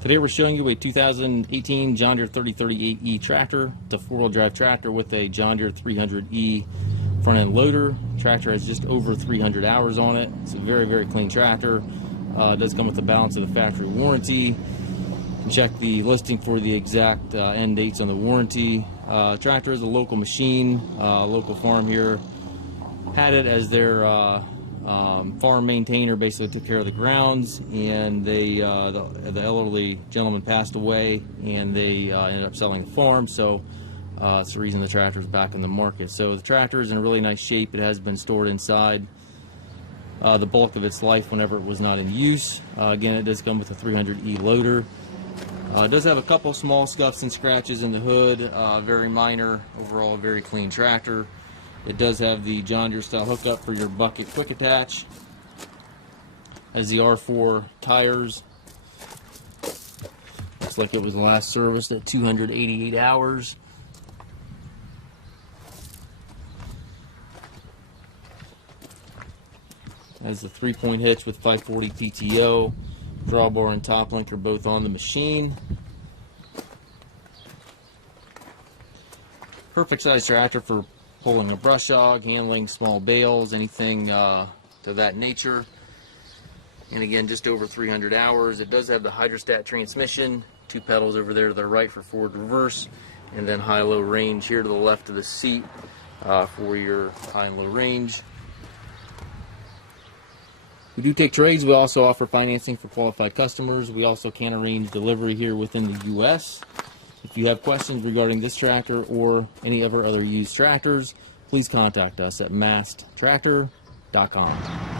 Today we're showing you a 2018 John Deere 3038E tractor. It's a four-wheel drive tractor with a John Deere 300E front end loader. Tractor has just over 300 hours on it. It's a very, very clean tractor. It does come with the balance of the factory warranty. You can check the listing for the exact end dates on the warranty. Tractor is a local machine, local farm here. Had it as their farm maintainer, basically took care of the grounds, and the elderly gentleman passed away, and they ended up selling the farm, so it's the reason the tractor is back in the market. So the tractor is in really nice shape. It has been stored inside the bulk of its life whenever it was not in use. Again, it does come with a 300E loader. It does have a couple small scuffs and scratches in the hood, very minor. Overall, a very clean tractor. It does have the John Deere style hookup for your bucket quick attach. Has the R4 tires. Looks like it was last serviced at 288 hours. Has the 3-point hitch with 540 PTO. Drawbar and top link are both on the machine. Perfect size tractor for pulling a brush hog, handling small bales, anything to that nature. And again, just over 300 hours. It does have the hydrostat transmission, 2 pedals over there to the right for forward reverse, and then high-low range here to the left of the seat for your high and low range. We do take trades. We also offer financing for qualified customers. We also can arrange delivery here within the U.S. If you have questions regarding this tractor or any other used tractors, please contact us at masttractor.com.